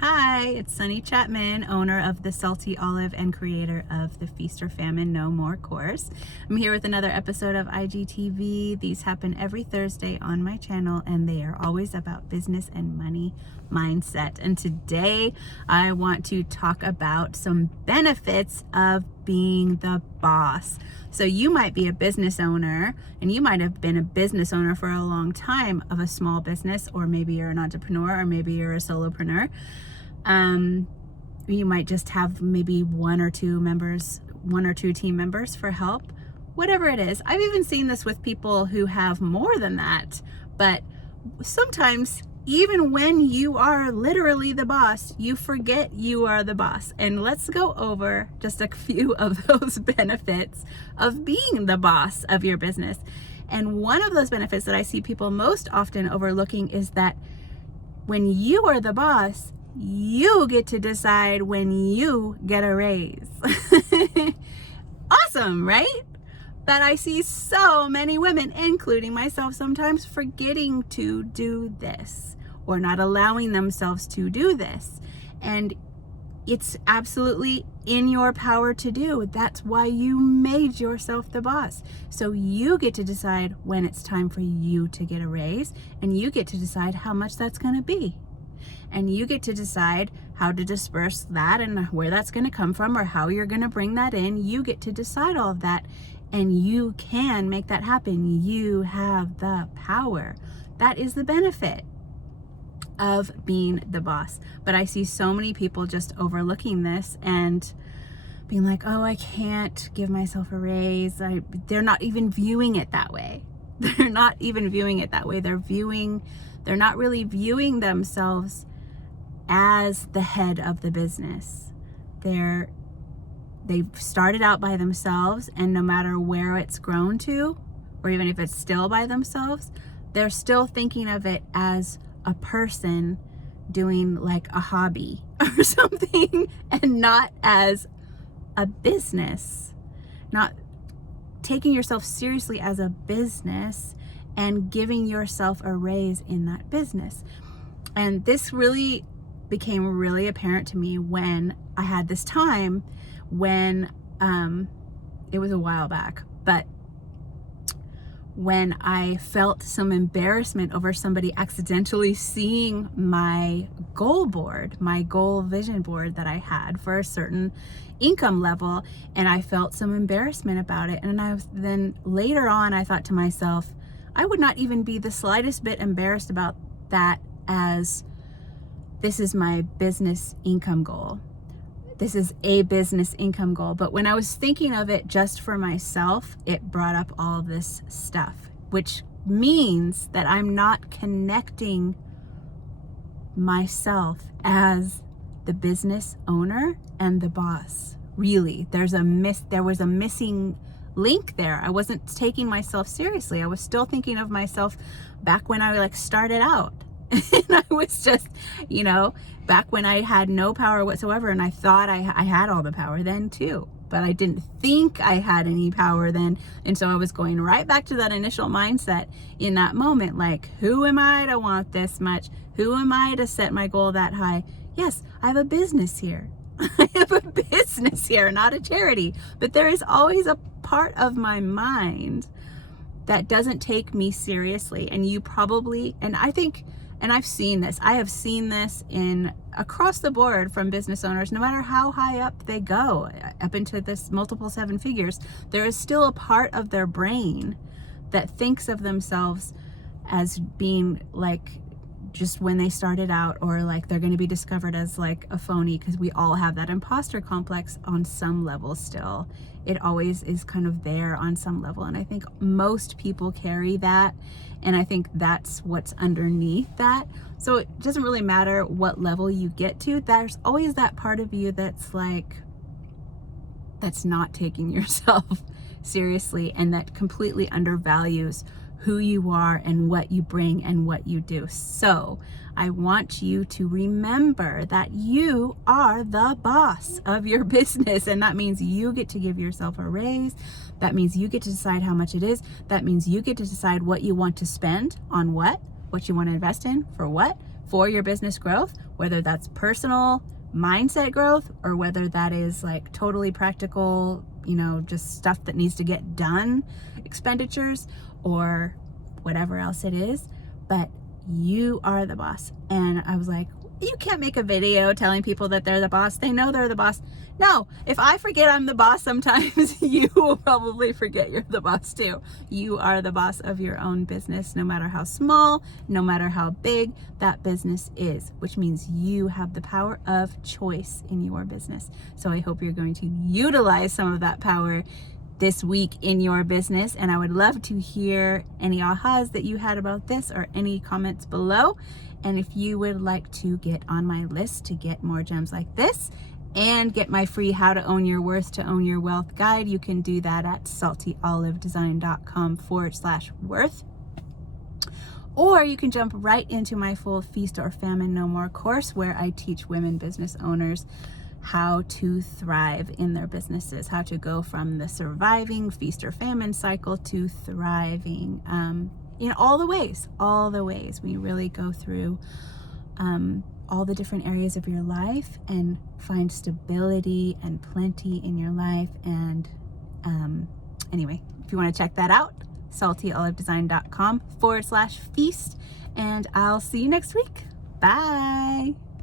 Hi, it's Sunny Chapman, owner of the Salty Olive and creator of the Feast or Famine No More course. I'm here with another episode of IGTV. These happen every Thursday on my channel, and they are always about business and money mindset. And today I want to talk about some benefits of being the boss. So you might be a business owner, and you might have been a business owner for a long time of a small business, or maybe you're an entrepreneur, or maybe you're a solopreneur. You might just have maybe one or two team members for help, whatever it is. I've even seen this with people who have more than that, but sometimes even when you are literally the boss, you forget you are the boss. And let's go over just a few of those benefits of being the boss of your business. And one of those benefits that I see people most often overlooking is that when you are the boss, you get to decide when you get a raise. Awesome, right? But I see so many women, including myself sometimes, forgetting to do this or not allowing themselves to do this. And it's absolutely in your power to do. That's why you made yourself the boss. So you get to decide when it's time for you to get a raise, and you get to decide how much that's going to be. And you get to decide how to disperse that and where that's going to come from, or how you're going to bring that in. You get to decide all of that, and you can make that happen. You have the power. That is the benefit of being the boss. But I see so many people just overlooking this and being like, oh, I can't give myself a raise. They're not even viewing it that way. They're not even viewing it that way. They're not really viewing themselves as the head of the business. They've started out by themselves, and no matter where it's grown to, or even if it's still by themselves, they're still thinking of it as a person doing like a hobby or something, and not as a business. Not taking yourself seriously as a business and giving yourself a raise in that business. And this really became really apparent to me when I had this time when it was a while back, but when I felt some embarrassment over somebody accidentally seeing my goal vision board that I had for a certain income level, and I felt some embarrassment about it. And then later on, I thought to myself, I would not even be the slightest bit embarrassed about that, as this is my business income goal. This is a business income goal. But when I was thinking of it just for myself, it brought up all this stuff, which means that I'm not connecting myself as the business owner and the boss. Really, there was a missing link there. I wasn't taking myself seriously. I was still thinking of myself back when I started out. And I was just, back when I had no power whatsoever, and I thought I had all the power then too, but I didn't think I had any power then. And so I was going right back to that initial mindset in that moment, like, who am I to want this much? Who am I to set my goal that high? Yes, I have a business here. I have a business here, not a charity. But there is always a part of my mind that doesn't take me seriously. And you probably, and I've seen this. I have seen this across the board from business owners. No matter how high up they go, up into this multiple seven figures, there is still a part of their brain that thinks of themselves as being like just when they started out, or like they're going to be discovered as like a phony, because we all have that imposter complex on some level still. It always is kind of there on some level. And I think most people carry that. And I think that's what's underneath that. So it doesn't really matter what level you get to. There's always that part of you that's not taking yourself seriously, and that completely undervalues who you are and what you bring and what you do. So I want you to remember that you are the boss of your business, and that means you get to give yourself a raise. That means you get to decide how much it is. That means you get to decide what you want to spend on what you want to invest in, for what, for your business growth, whether that's personal mindset growth or whether that is like totally practical, just stuff that needs to get done, expenditures, or whatever else it is. But you are the boss. And I was like, you can't make a video telling people that they're the boss. They know they're the boss. No, if I forget I'm the boss sometimes, you will probably forget you're the boss too. You are the boss of your own business, no matter how small, no matter how big that business is, which means you have the power of choice in your business. So I hope you're going to utilize some of that power this week in your business. And I would love to hear any ahas that you had about this or any comments below. And if you would like to get on my list to get more gems like this and get my free How to Own Your Worth to Own Your Wealth guide, you can do that at saltyolivedesign.com/worth. Or you can jump right into my full Feast or Famine No More course, where I teach women business owners how to thrive in their businesses, how to go from the surviving feast or famine cycle to thriving. All the ways we really go through all the different areas of your life and find stability and plenty in your life. And anyway, if you want to check that out, saltyolivedesign.com/feast. And I'll see you next week. Bye.